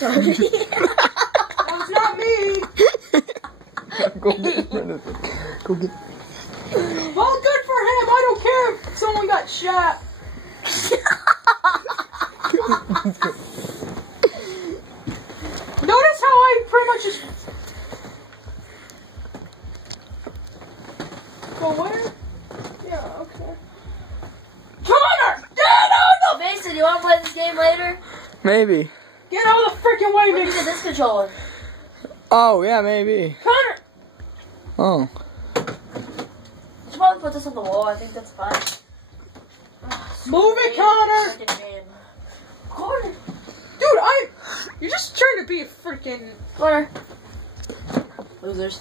Sorry. It's not me. Go get it. Go get. Well, good for him. I don't care if someone got shot. Notice how I pretty much just go where? Yeah, okay. Connor, get out of Mason, you want to play this game later? Maybe. Get out of the freaking way, Look Mason. at this controller. Oh yeah, maybe. Connor. Oh. You should probably put this on the wall. I think that's fine. Move it, Connor. Freaking game. Connor. Dude, you're just trying to be a freaking. Connor. Losers.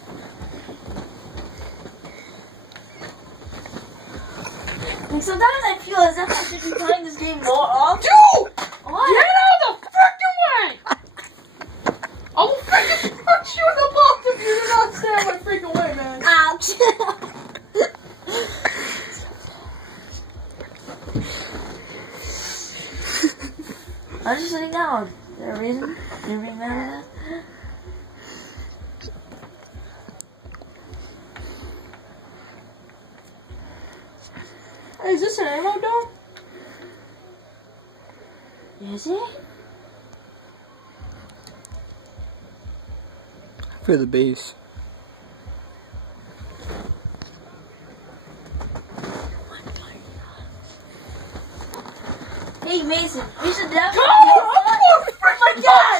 Like, sometimes I feel as if I should be playing this game more often. Dude! What? Get out of the freaking way! I will freaking punch you in the mouth if you do not stay out of my freaking way, man. Ouch. I'm just sitting down. Is there a reason? You're being mad at that? Hey, is this an ammo dome? Is it? For the base. Hey Mason, we should definitely. Oh my God!